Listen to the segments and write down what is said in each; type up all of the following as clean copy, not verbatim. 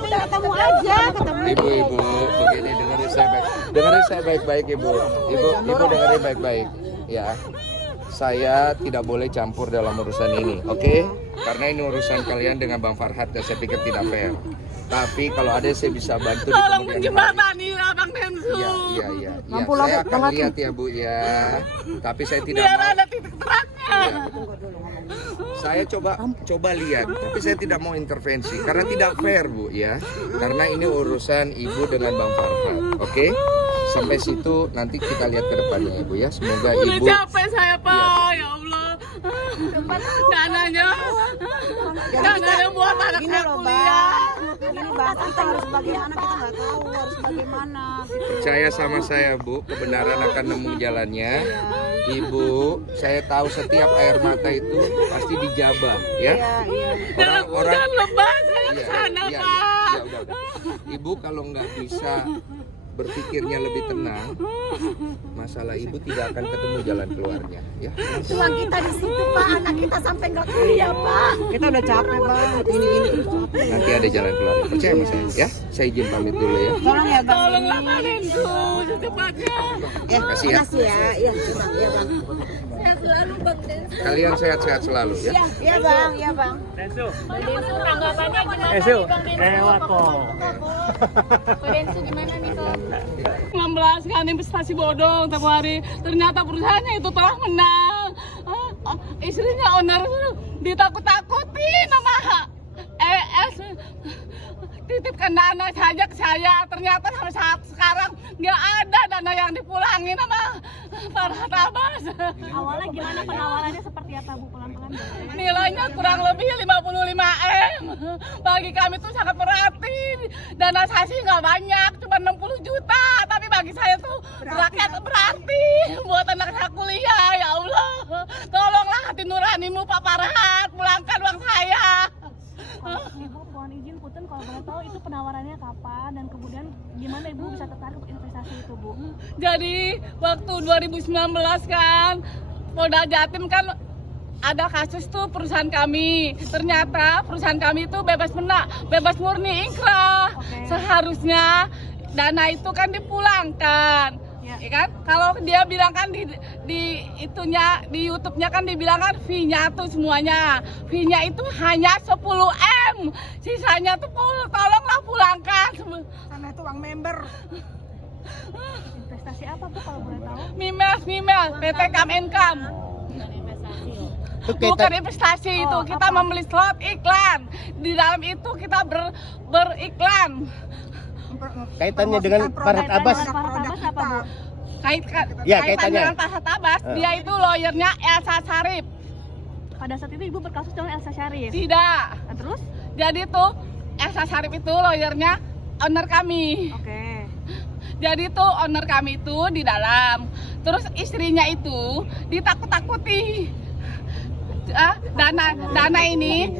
udah ketemu aja, ketemu. Ibu, begini dengerin saya baik-baik ibu. Ibu dengerin baik-baik. Ya, saya tidak boleh campur dalam urusan ini, oke? Karena ini urusan kalian dengan Bang Farhat dan saya pikir tidak fair. Tapi kalau ada saya bisa bantu di Tolong kemudian hari. menjembatani Bang Densu. Iya. Saya akan lihat ya Bu ya. Tapi saya tidak Biar mau. ada titik terangnya. Saya coba lihat, tapi saya tidak mau intervensi karena tidak fair Bu ya. Karena ini urusan Ibu dengan Bang Farhat, oke? Sampai situ nanti kita lihat ke depannya Ibu ya. Semoga Udah Ibu. capek saya Pak, ya Allah. Dananya buat anak Gini saya loh, kuliah. Ini Bang, kita harus bagaimana, kita nggak tahu harus bagaimana. Percaya sama saya Bu, kebenaran akan nemu jalannya. Ibu, saya tahu setiap air mata itu pasti dijabah ya. Dalam hujan lebat saya Iya, kesana iya, Pak. udah. Ibu kalau nggak bisa berpikirnya lebih tenang, masalah ibu tidak akan ketemu jalan keluarnya ya. Tuang kita di situ Pak, anak kita sampai nggak kuliah Pak. Kita udah capek Pak, ini terus capek. Nanti ada jalan keluar. Percaya sama saya ya. Saya izin pamit dulu ya. Tolong ya Bang. Tolonglah Pak Densu secepatnya. Makasih ya. Makasih ya, iya Bang, iya Bang. Saya selalu Bang Densu. Kalian sehat-sehat selalu ya. Iya Bang, iya Bang. Densu, Tanggapannya gimana Densu, nih Bang Densu? lewat kok. Pak Densu gimana nih kok? 16 kan investasi bodong tiap hari. Ternyata perusahaannya itu telah menang. Istrinya owner ditakut-takutin sama ES. Titipkan dana saja ke saya. Ternyata sampai saat sekarang nggak ada dana yang dipulangin sama Farhat Abbas. Awalnya gimana penawarannya seperti apa Bu pelan-pelan? Nilainya kurang lebih 55 M. Bagi kami itu sangat berarti. Dana saya sih nggak banyak, cuma 60 juta. Tapi bagi saya tuh rakyat berarti buat anak saya kuliah. Ya Allah, tolonglah hati nuranimu Pak Farhat, pulangkan uang saya. Ibu mohon izin Putun kalau boleh tahu itu penawarannya kapan dan kemudian gimana Ibu bisa tertarik untuk investasi itu Bu? Jadi waktu 2019 kan Polda Jatim kan ada kasus tuh perusahaan kami. Ternyata perusahaan kami itu bebas murni ingkrah. Seharusnya dana itu kan dipulangkan. Ya kan? Kalau dia bilang kan di itunya di YouTube-nya kan dibilang kan fee-nya tuh semuanya. Fee-nya itu hanya 10 M. Sisanya tuh tolonglah pulangkan. Karena itu uang member. Investasi apa Bu kalau boleh tahu? Mimel, PT Kam Income. Bukan investasi itu, kita membeli slot iklan. Di dalam itu kita beriklan. Kaitannya dengan Farhat Abbas. Farhat Abbas apa Bu? Kaitan kaitannya. dengan Farhat Abbas, dia itu lawyernya Elsa Syarif. Pada saat itu Ibu berkasus dengan Elsa Syarif. Tidak. Nah, terus? Jadi tuh Elsa Syarif itu lawyernya owner kami. Oke. Jadi tuh owner kami itu di dalam. Terus istrinya itu ditakut-takuti. Dana ini.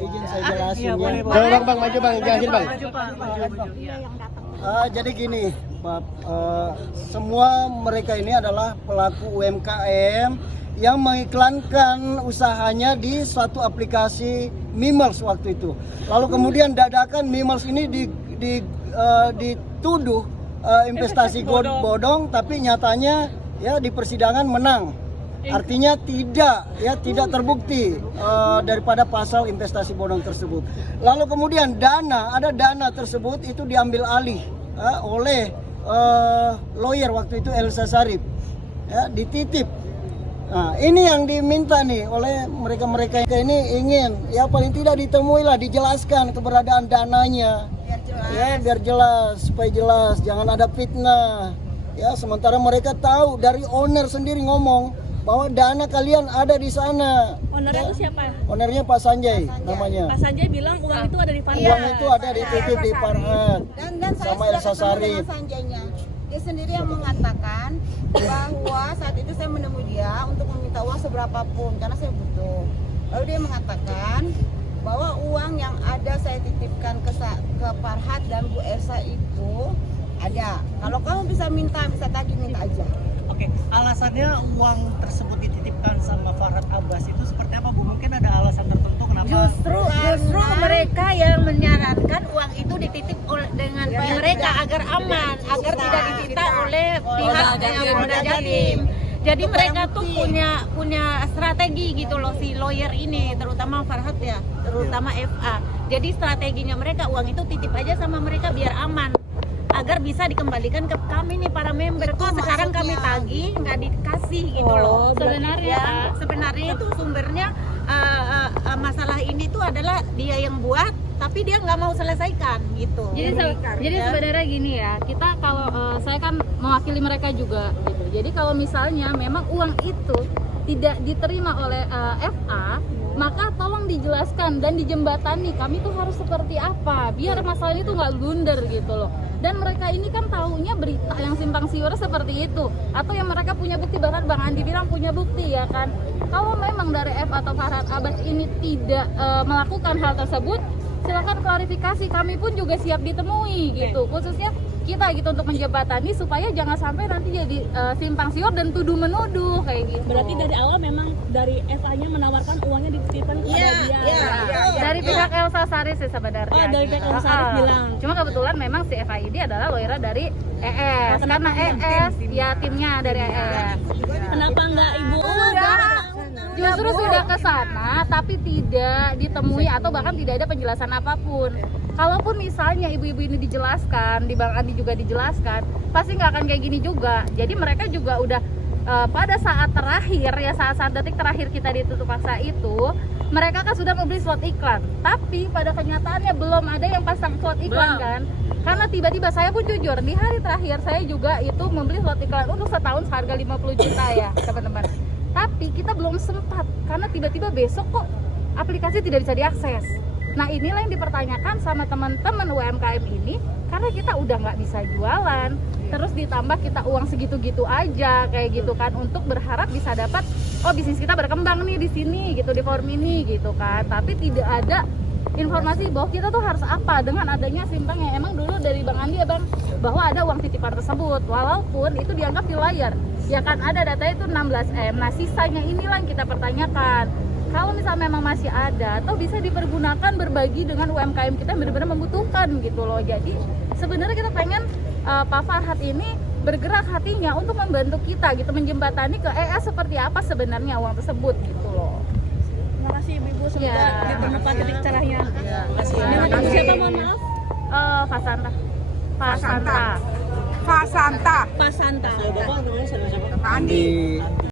Bang, maju Bang, jelasin Bang. Jadi gini, Pak, semua mereka ini adalah pelaku UMKM yang mengiklankan usahanya di suatu aplikasi Mimels waktu itu. Lalu kemudian dadakan Mimels ini dituduh investasi bodong, tapi nyatanya ya di persidangan menang. Artinya tidak terbukti daripada pasal investasi bodong tersebut. Lalu kemudian ada dana tersebut itu diambil alih oleh lawyer waktu itu Elsa Syarif, ya, dititip. Nah, ini yang diminta nih oleh mereka ini ingin ya paling tidak ditemui lah, dijelaskan keberadaan dananya, biar jelas supaya jelas, jangan ada fitnah. Ya, sementara mereka tahu dari owner sendiri ngomong bahwa dana kalian ada di sana. Ownernya itu siapa? Ownernya Pak Sanjay namanya. Pak Sanjay bilang uang itu ada di Farhat. Uang itu ada di titip di Farhat Dan saya sama sudah Elsa ketemu Syarif. dengan Sanjaynya. Dia sendiri yang mengatakan bahwa saat itu saya menemui dia untuk meminta uang seberapapun karena saya butuh. Lalu dia mengatakan bahwa uang yang ada saya titipkan ke Farhat dan Bu Elsa itu ada. Kalau kamu bisa tagih, minta aja. Oke, alasannya uang tersebut dititipkan sama Farhat Abbas itu seperti apa Bu? Mungkin ada alasan tertentu kenapa? Justru mereka yang menyarankan uang itu dititip dengan mereka agar aman, agar tidak disita oleh pihak Polda Jatim. Jadi mereka tuh punya strategi gitu loh, si lawyer ini, terutama Farhat ya, terutama FA. Jadi strateginya mereka, uang itu titip aja sama mereka biar aman, agar bisa dikembalikan ke kami nih para member. Kok sekarang kami tagih nggak dikasih gitu loh. Sebenarnya itu sumbernya masalah ini tuh adalah dia yang buat, tapi dia nggak mau selesaikan gitu. Jadi sebenarnya gini ya, kita kalau saya kan mewakili mereka juga gitu. Jadi kalau misalnya memang uang itu tidak diterima oleh FA, maka tolong dijelaskan dan dijembatani kami tuh harus seperti apa biar masalah itu nggak blunder gitu loh. Dan mereka ini kan taunya berita yang simpang siur seperti itu, atau yang mereka punya bukti, bahkan Bang Andi bilang punya bukti ya kan. Kalau memang dari FA atau Farhat Abbas ini tidak melakukan hal tersebut, silakan klarifikasi, kami pun juga siap ditemui gitu, khususnya kita gitu untuk menjembatani supaya jangan sampai nanti jadi simpang siur dan tuduh menuduh kayak gitu. Berarti dari awal memang dari FA-nya menawarkan uangnya dititipkan kepada dia. Dari pihak Elsa Sharif sih sebenarnya. Oh, dari pihak Elsa Sharif bilang. Cuma kebetulan memang si FA ini adalah lawyer dari ES, karena ES ya timnya dari ES. Kenapa enggak Ibu? Justru sudah ke sana tapi tidak ditemui atau bahkan tidak ada penjelasan apapun. Kalaupun misalnya ibu-ibu ini dijelaskan, di Bang Andi juga dijelaskan, pasti nggak akan kayak gini juga. Jadi mereka juga udah pada saat terakhir ya, saat-saat detik terakhir kita ditutup paksa itu, mereka kan sudah membeli slot iklan. Tapi pada kenyataannya belum ada yang pasang slot iklan kan. Karena tiba-tiba saya pun jujur, di hari terakhir saya juga itu membeli slot iklan untuk setahun seharga 50 juta ya teman-teman. Tapi kita belum sempat karena tiba-tiba besok kok aplikasi tidak bisa diakses. Nah inilah yang dipertanyakan sama teman-teman UMKM ini, karena kita udah nggak bisa jualan, terus ditambah kita uang segitu-gitu aja kayak gitu kan, untuk berharap bisa dapat bisnis kita berkembang nih di sini gitu, di forum ini gitu kan. Tapi tidak ada informasi bahwa kita tuh harus apa dengan adanya simpang yang emang dulu dari Bang Andi ya Bang, bahwa ada uang titipan tersebut, walaupun itu dianggap villayer ya kan, ada datanya itu 16M. Nah sisanya inilah yang kita pertanyakan, kalau misalnya memang masih ada atau bisa dipergunakan berbagi dengan UMKM kita yang benar-benar membutuhkan gitu loh. Jadi sebenarnya kita pengen Pak Farhat ini bergerak hatinya untuk membantu kita gitu, menjembatani ke ES seperti apa sebenarnya uang tersebut gitu loh. Terima kasih Ibu, semoga Ya. ditemukan titik cerahnya. Terima kasih. Siapa mohon maaf? Fasanta. Pasanta. Bapak namanya siapa? Andi.